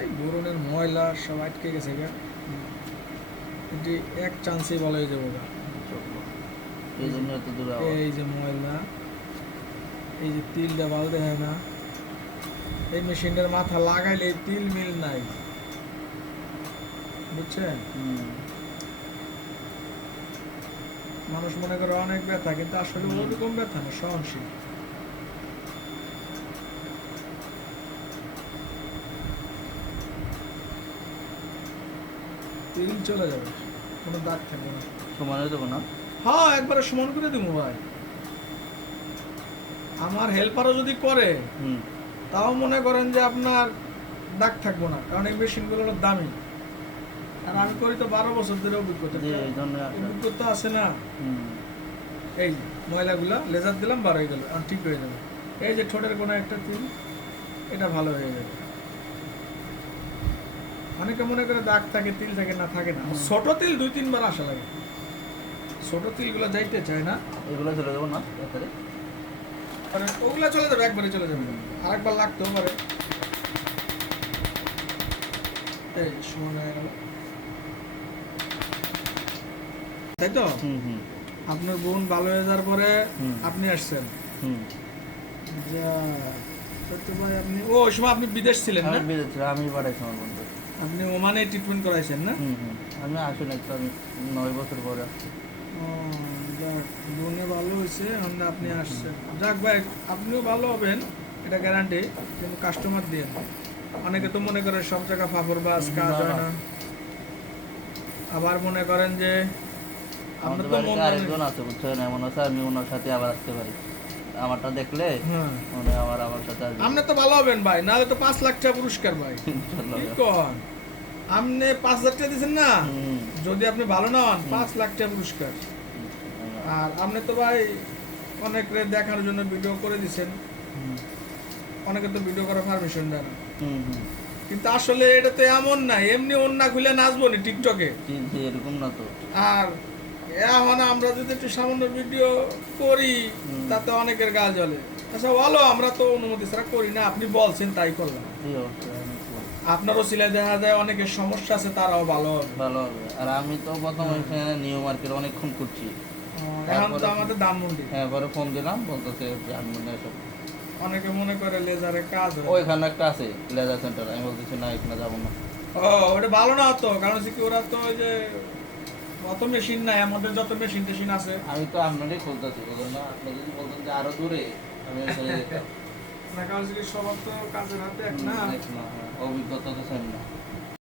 এই ধরনের ময়লা সব আটকে গেছে গা, এটি এক চান্সেই ভালো হয়ে যাবো গা। এই জন্য এত দূরে আবার। এই যে ময়লা, এই যে তিলটা ভালো দেখে না, এই মেশিনের মাথা লাগাইলে তিল মিল নাই, বুঝছেন? মানুষ মনে করে অনেক ব্যথা, কিন্তু আসলে ওরকম ব্যথা না, সহনশীল। তিল চলে যাবে, কোনো দাগ থাকবে না। সমান হয়ে যাবো না? হ্যাঁ, একবারে সমান করে দিব ভাই। আমার হেল্পারও যদি করে তাও মনে করেন যে আপনার দাগ থাকবো না, কারণ এই মেশিনগুলো হলো দামি। আর আমি করি তো 12 বছর ধরে অভিজ্ঞতা, অভিজ্ঞতা আছে না। এই ময়লাগুলা লেজার দিলাম, বার হয়ে গেল, আর ঠিক হয়ে যাবে। এই যে ঠোঁটের কোনো একটা তিল, এটা ভালো হয়ে যাবে। অনেকে মনে করে দাগ থাকে, তিল থাকে, না থাকে না। ছোট তিল 2-3 বার আসা লাগে, ছোট তিলগুলো যাইতে চায় না। এগুলো চলে যাবো না? মানে ওগুলা চলে যাবে, একবারে চলে যাবে, আরেকবার লাগতেও পারে। এই সমান হয়ে গেল, তাই তো? আপনার বোন ভালো হয়ে যাওয়ার পরে আপনি আসছেন। যা সত্য ভাই, আপনি ওই সময় আপনি বিদেশ ছিলেন না? বিদেশ ছিলাম, আমি পাঠাইছি আমার বন্ধু। আপনি ওমানে ট্রিটমেন্ট করাইছেন না? আমি আসলে একটা 9 বছর পরে আসছি। যাক, বোনে ভালো হয়েছে, আমরা আপনি আসছেন। যাক ভাই, আপনিও ভালো হবেন, এটা গ্যারান্টি, কিন্তু কাস্টমার দিয়ে। অনেকে তো মনে করে সব জায়গা ফাফর বাস, কাজ হয় না। আবার মনে করেন যে আমরা তো আরেকজন আছে, বুঝছেন, এমন আছে আমি ওনার সাথে আবার আসতে পারি। আমারটা দেখলে উনি আমার সাথে আসবে। আপনি তো ভালো হবেন ভাই, নাহলে তো 5 লাখ টাকা পুরস্কার ভাই। কি কন, আপনি 5 লাখ টাকা দিচ্ছেন না, যদি আপনি ভালো না হন 5 লাখ টাকা পুরস্কার। আর আপনি তো ভাই অনেক দেখার জন্য ভিডিও করে দিচ্ছেন, অনেকে তো ভিডিও করার পারমিশন দেয় না। কিন্তু আসলে এটা তো এমন না, এমনি অন্যা খুলে নাচবো নি টিকটকে, এরকম না তো। আর এখন আমরা যদি একটু সামান্য ভিডিও করি তাতে অনেকের গা জ্বলে। আচ্ছা বলো, আমরা তো অনুমতি ছাড়া করি না, আপনি বলছেন তাই করলাম। আপনারও সিলাই দেখা যায় অনেকের সমস্যা আছে, তারাও ভালো হবে। ভালো হবে। আর আমি তো প্রথম ওইখানে নিউ মার্কেট অনেকক্ষণ করছি, এখন তো আমাদের ধানমন্ডি। হ্যাঁ, পরে ফোন দিলাম, বলতেছে ধানমন্ডি এসব। অনেকে মনে করে লেজারে কাজ হয়, ওইখানে একটা আছে লেজার সেন্টার, আমি বলতেছি না, এখানে যাবো না। ওটা ভালো না তো, কারণ কি ওরা তো ওই যে অত মেশিন নাই, আমাদের যত মেশিন টেশিন আছে। আমি তো আপনারই খুঁজতেছি, বুঝলেন না? আপনি যদি বলতেন যে আরো দূরে, আমি চলে যেতাম। না, কারণ সবার তো কাজের হাতে এক না, অভিজ্ঞতা তো সেম না।